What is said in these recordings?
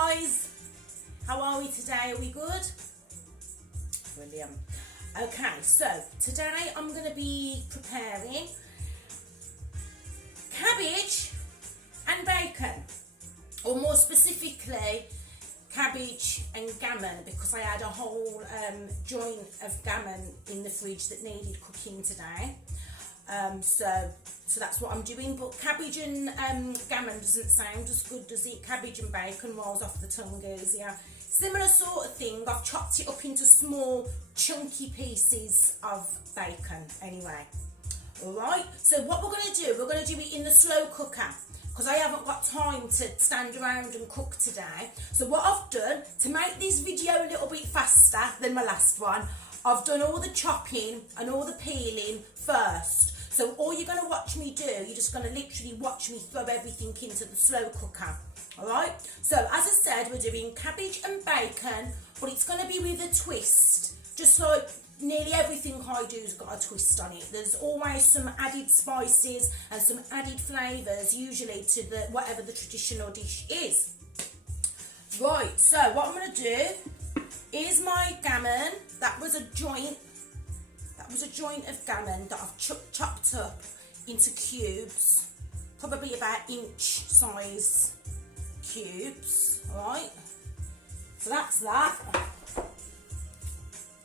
guys, how are we today? Are we good? Brilliant. Okay, so today I'm going to be preparing cabbage and bacon, or more specifically cabbage and gammon, because I had a whole joint of gammon in the fridge that needed cooking today. So that's what I'm doing. But cabbage and gammon doesn't sound as good, does it? Cabbage and bacon rolls off the tongue easier. Similar sort of thing. I've chopped it up into small chunky pieces of bacon anyway. Alright, so what we're going to do, we're going to do it in the slow cooker, because I haven't got time to stand around and cook today. So what I've done, to make this video a little bit faster than my last one, I've done all the chopping and all the peeling first. So all you're going to watch me do, you're just going to literally watch me throw everything into the slow cooker. Alright, so as I said, we're doing cabbage and bacon, but it's going to be with a twist. Just like nearly everything I do has got a twist on it. There's always some added spices and some added flavours, usually to the whatever the traditional dish is. Right, so what I'm going to do is my gammon. That was a joint of gammon that I've chopped up into cubes, probably about inch size cubes. Alright, so that's that.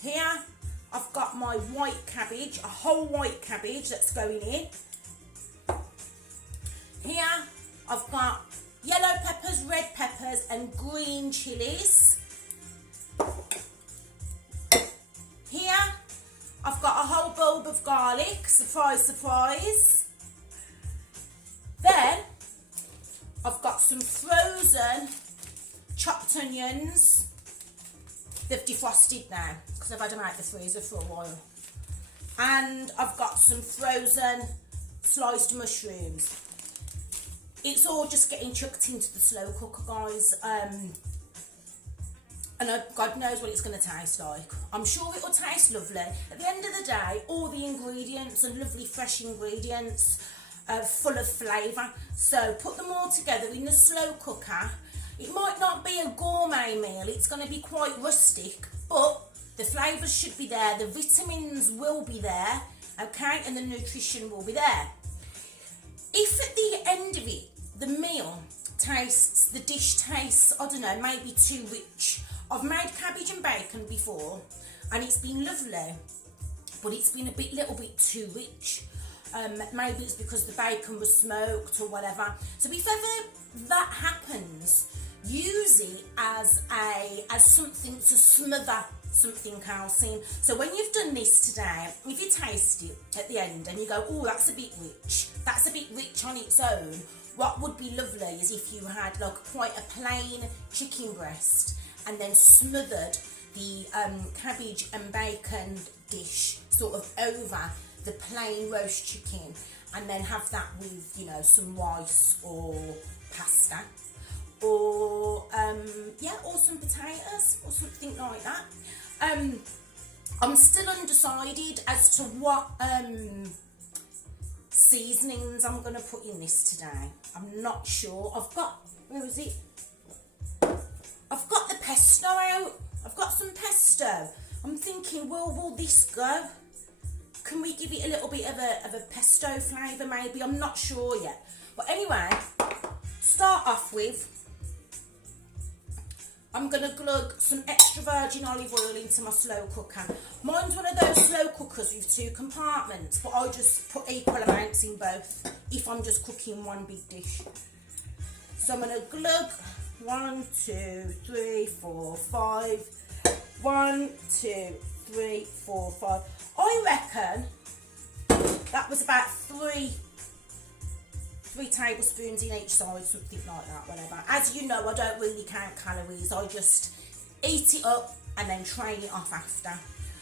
Here I've got my white cabbage, a whole white cabbage that's going in. Here I've got yellow peppers, red peppers and green chilies. Here I've got a whole bulb of garlic, surprise, surprise. Then I've got some frozen chopped onions. They've defrosted now because I've had them out of the freezer for a while. And I've got some frozen sliced mushrooms. It's all just getting chucked into the slow cooker, guys. And God knows what it's going to taste like. I'm sure it'll taste lovely. At the end of the day, all the ingredients and lovely fresh ingredients are full of flavour. So put them all together in the slow cooker. It might not be a gourmet meal, it's going to be quite rustic, but the flavours should be there, the vitamins will be there, okay, and the nutrition will be there. If at the end of it, the dish tastes, I don't know, maybe too rich. I've made cabbage and bacon before, and it's been lovely, but it's been a little bit too rich. Maybe it's because the bacon was smoked or whatever. So if ever that happens, use it as something to smother something else in. So when you've done this today, if you taste it at the end and you go, oh, that's a bit rich on its own, what would be lovely is if you had like quite a plain chicken breast and then smothered the cabbage and bacon dish sort of over the plain roast chicken, and then have that with, you know, some rice or pasta, or or some potatoes or something like that. I'm still undecided as to what seasonings I'm going to put in this today. I'm not sure. Where is it? I've got the pesto out. I've got some pesto. I'm thinking, well, will this go? Can we give it a little bit of a pesto flavour maybe? I'm not sure yet. But anyway, start off with, I'm going to glug some extra virgin olive oil into my slow cooker. Mine's one of those slow cookers with 2 compartments, but I just put equal amounts in both if I'm just cooking one big dish. So I'm going to glug 1, 2, 3, 4, 5. 1, 2, 3, 4, 5. I reckon that was about 3 tablespoons in each side, something like that, whatever. As you know, I don't really count calories. I just eat it up and then train it off after.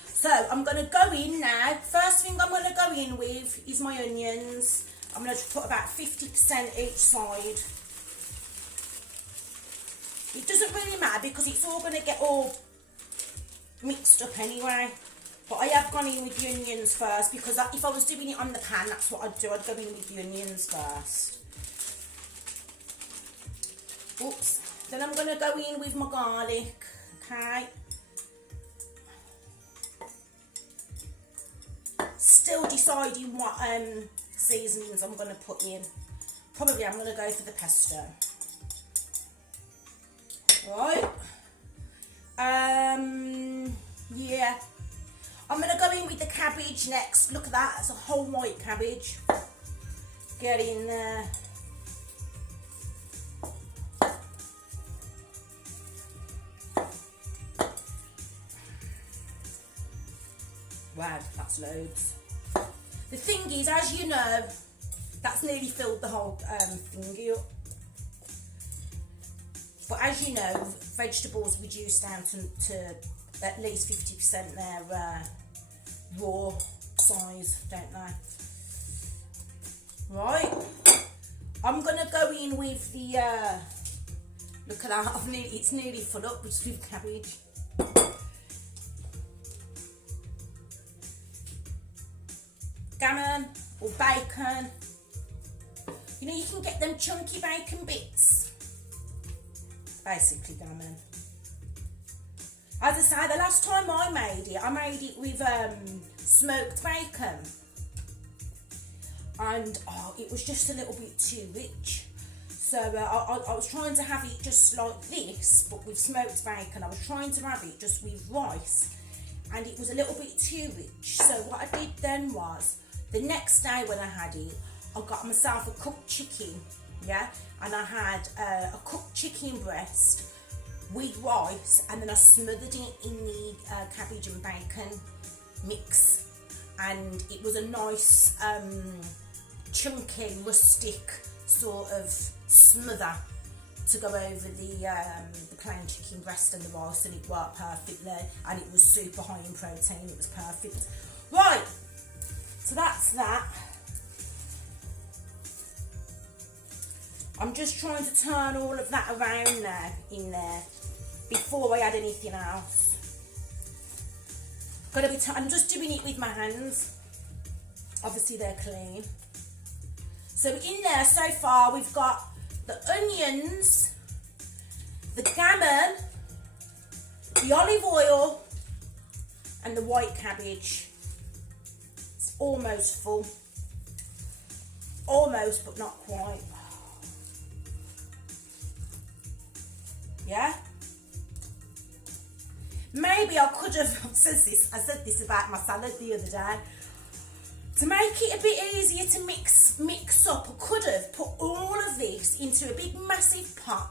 So I'm going to go in now. First thing I'm going to go in with is my onions. I'm going to put about 50% each side. It doesn't really matter because it's all going to get all mixed up anyway. But I have gone in with the onions first, because if I was doing it on the pan, that's what I'd do. I'd go in with the onions first. Oops, Then I'm going to go in with my garlic, okay? Still deciding what seasonings I'm going to put in. Probably I'm going to go for the pesto. Right. Yeah. I'm going to go in with the cabbage next. Look at that. That's a whole white cabbage. Get in there. Wow, that's loads. The thing is, as you know, that's nearly filled the whole thingy up. But as you know, vegetables reduce down to at least 50% their raw size, don't they? Right, I'm gonna go in with the look at that. It's nearly full up with cabbage. Gammon or bacon. You know, you can get them chunky bacon bits. Basically gammon. As I say, the last time I made it with smoked bacon. And it was just a little bit too rich. So I was trying to have it just like this, but with smoked bacon. I was trying to have it just with rice. And it was a little bit too rich. So what I did then was, the next day when I had it, I got myself a cooked chicken, yeah? And I had a cooked chicken breast with rice, and then I smothered it in the cabbage and bacon mix. And it was a nice, chunky, rustic sort of smother to go over the plain chicken breast and the rice, and it worked perfectly. And it was super high in protein, it was perfect. Right, so that's that. I'm just trying to turn all of that around now in there before I add anything else. I'm just doing it with my hands. Obviously they're clean. So in there so far we've got the onions, the gammon, the olive oil, and the white cabbage. It's almost full. Almost, but not quite. Yeah? Maybe I could have, I said this about my salad the other day. To make it a bit easier to mix up, I could have put all of this into a big massive pot,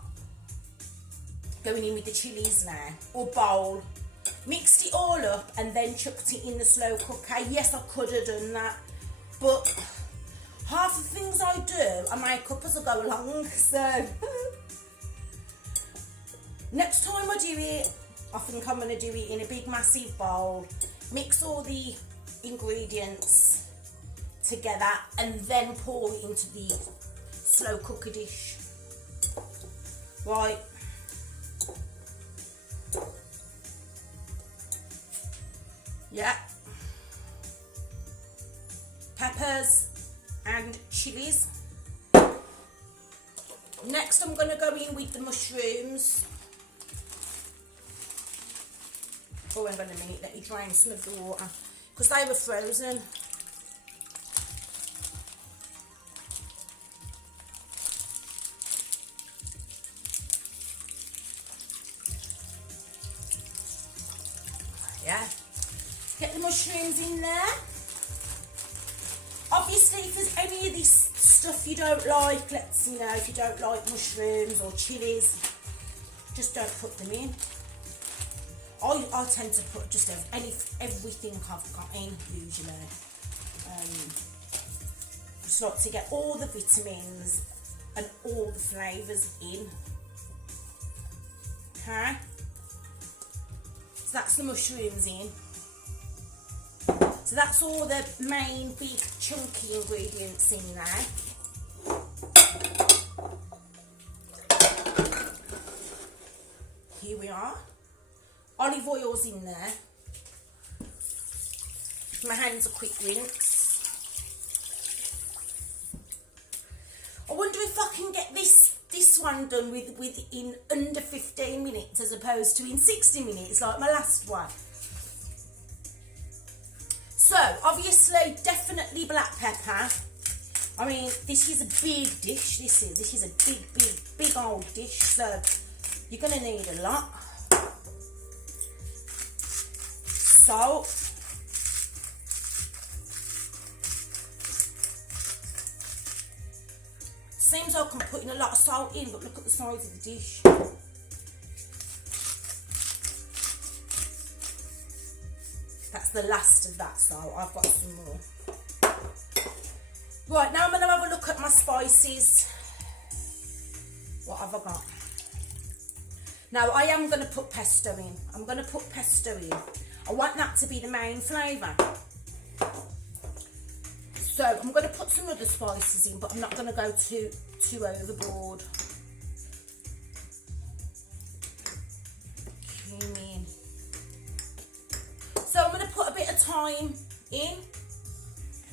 going in with the chilies now, or bowl, mixed it all up and then chucked it in the slow cooker. Yes, I could have done that, but half the things I do, I make up as I go along, so next time I do it, I think I'm going to do it in a big massive bowl, mix all the ingredients together and then pour it into the slow cooker dish. Right. Yeah. Peppers and chilies. Next I'm going to go in with the mushrooms. Oh, hang on a minute, let me drain some of the water, because they were frozen. Yeah, get the mushrooms in there. Obviously, if there's any of this stuff you don't like, if you don't like mushrooms or chilies, just don't put them in. I tend to put just everything I've got in, usually. Just like to get all the vitamins and all the flavours in. Okay? So that's the mushrooms in. So that's all the main big chunky ingredients in there. Here we are. Olive oil's in there. My hands are quick rinse. I wonder if I can get this this one done in under 15 minutes as opposed to in 60 minutes like my last one. So obviously definitely black pepper. I mean, this is a big dish. This is a big old dish, so you're gonna need a lot. Salt. Seems like I'm putting a lot of salt in, but look at the size of the dish. That's the last of that salt. I've got some more. Right, now I'm going to have a look at my spices. What have I got? Now, I am going to put pesto in. I'm going to put pesto in. I want that to be the main flavour. So, I'm going to put some other spices in, but I'm not going to go too overboard. Cumin. So, I'm going to put a bit of thyme in.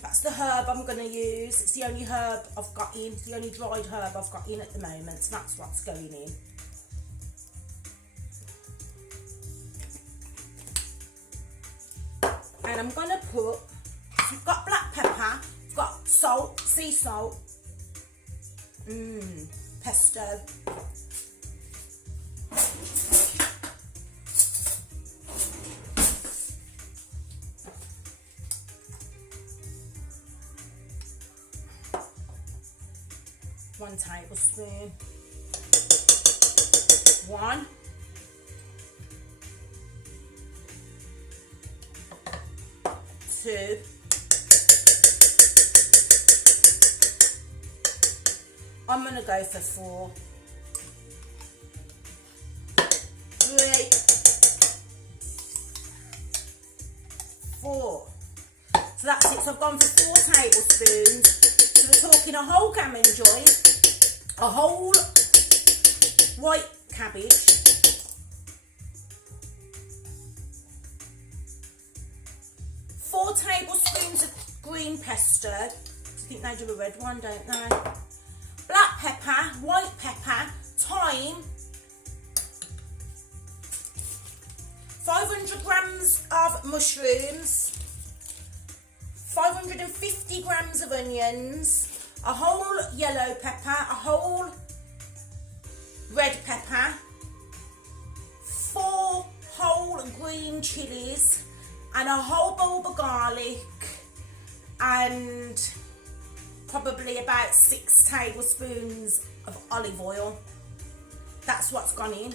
That's the herb I'm going to use. It's the only herb I've got in. It's the only dried herb I've got in at the moment. So that's what's going in. And I'm going to put, we've got black pepper, we've got salt, sea salt, pesto. One tablespoon. 1. 2. I'm going to go for 4. 3. 4. So that's it. So I've gone for 4 tablespoons. So we're talking a whole gammon joint, a whole white cabbage, 4 tablespoons of green pesto. I think they do a red one, don't they? Black pepper, white pepper, thyme, 500 grams of mushrooms, 550 grams of onions, a whole yellow pepper, a whole red pepper, 4 whole green chilies, and a whole bulb of garlic, and probably about 6 tablespoons of olive oil. That's what's gone in.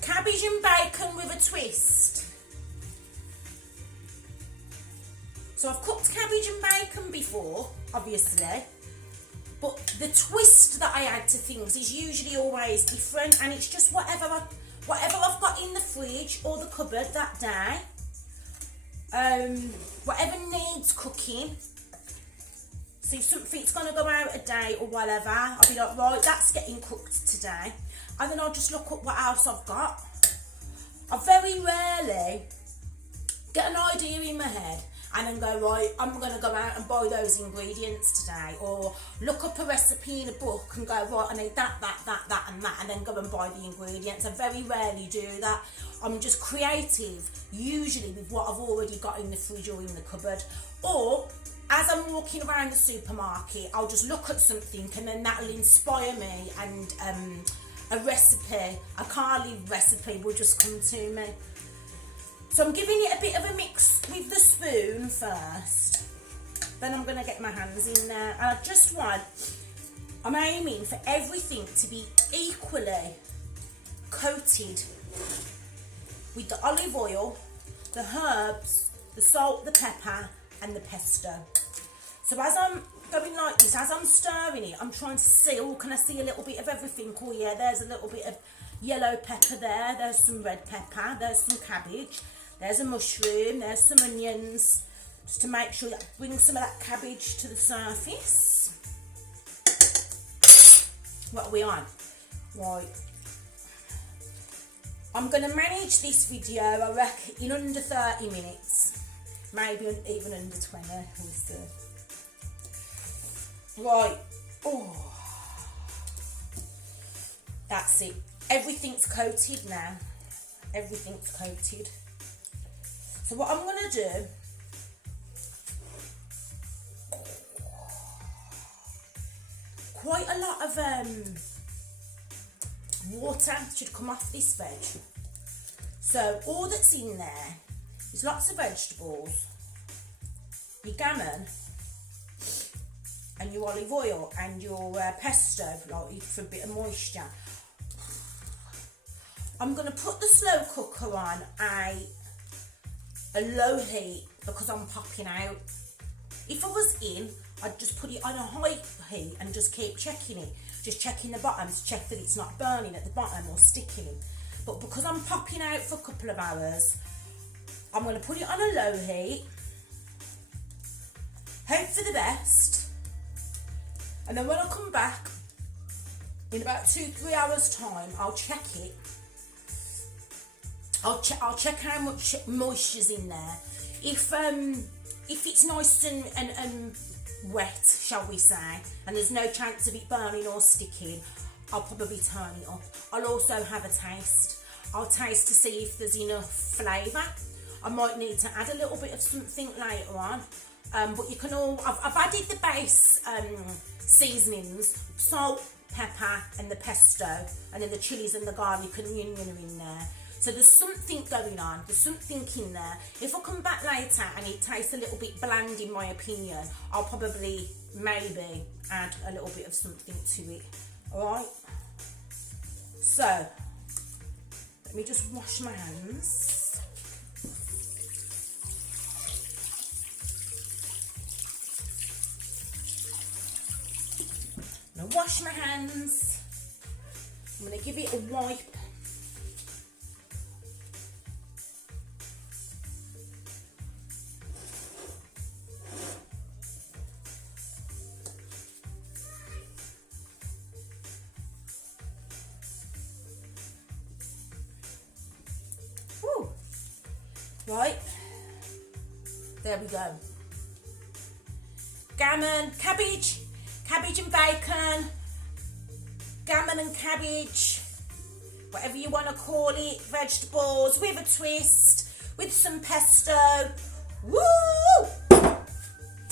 Cabbage and bacon with a twist. So I've cooked cabbage and bacon before, obviously, but the twist that I add to things is usually always different, and it's just whatever I've got in the fridge or the cupboard that day, whatever needs cooking. So if something's going to go out a day or whatever, I'll be like, right, that's getting cooked today. And then I'll just look up what else I've got. I very rarely get an idea in my head and then go, right, I'm going to go out and buy those ingredients today. Or look up a recipe in a book and go, right, I need that, and that, and then go and buy the ingredients. I very rarely do that. I'm just creative, usually with what I've already got in the fridge or in the cupboard. Or as I'm walking around the supermarket, I'll just look at something and then that'll inspire me, and a recipe, a Carly recipe will just come to me. So I'm giving it a bit of a mix with the spoon first. Then I'm going to get my hands in there. And I'm aiming for everything to be equally coated with the olive oil, the herbs, the salt, the pepper, and the pesto. So as I'm going like this, as I'm stirring it, I'm trying to see, oh, can I see a little bit of everything? Oh yeah, there's a little bit of yellow pepper there, there's some red pepper, there's some cabbage, there's a mushroom, there's some onions, just to make sure that brings some of that cabbage to the surface. What are we on? Right. I'm going to manage this video, I reckon, in under 30 minutes. maybe even under 20. We'll see. Right. Oh, that's it. Everything's coated now. Everything's coated. So what I'm going to do, quite a lot of water should come off this veg. So all that's in there is lots of vegetables, your gammon and your olive oil and your pesto, like for a bit of moisture. I'm going to put the slow cooker on a low heat because I'm popping out. If I was in, I'd just put it on a high heat and just keep checking it. Just checking the bottom to check that it's not burning at the bottom or sticking. But because I'm popping out for a couple of hours, I'm going to put it on a low heat. Hope for the best. And then when I come back, in about 2-3 hours time, I'll check it. I'll check how much moisture's in there. If it's nice and wet, shall we say, and there's no chance of it burning or sticking, I'll probably turn it up. I'll also have a taste. I'll taste to see if there's enough flavour. I might need to add a little bit of something later on. But you can all, I've added the base seasonings, salt, pepper and the pesto, and then the chillies and the garlic and the onion are in there. So there's something going on, there's something in there. If I come back later and it tastes a little bit bland in my opinion, I'll probably maybe add a little bit of something to it. Alright? So, let me just wash my hands. I'm going to wash my hands. I'm going to give it a wipe. Right, there we go. Gammon, cabbage and bacon, gammon and cabbage, whatever you want to call it, vegetables with a twist, with some pesto. Woo!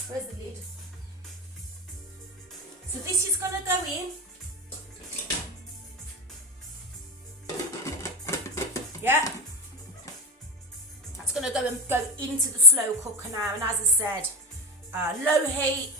Where's the lid? So this is going to go in. Yeah. Going to go into the slow cooker now, and as I said, low heat,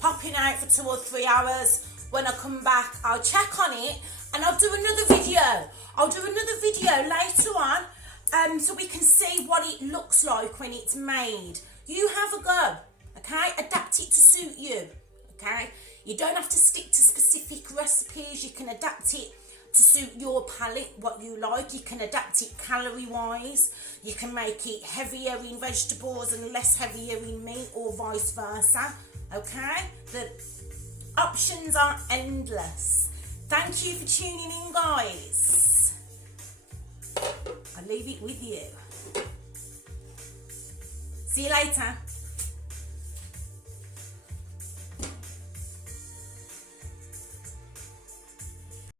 popping out for 2 or 3 hours. When I come back, I'll check on it and I'll do another video. I'll do another video later on so we can see what it looks like when it's made. You have a go, okay? Adapt it to suit you, okay? You don't have to stick to specific recipes. You can adapt it to suit your palate, what you like. You can adapt it calorie wise. You can make it heavier in vegetables and less heavier in meat, or vice versa. Okay, the options are endless. Thank you for tuning in, guys. I'll leave it with you. See you later.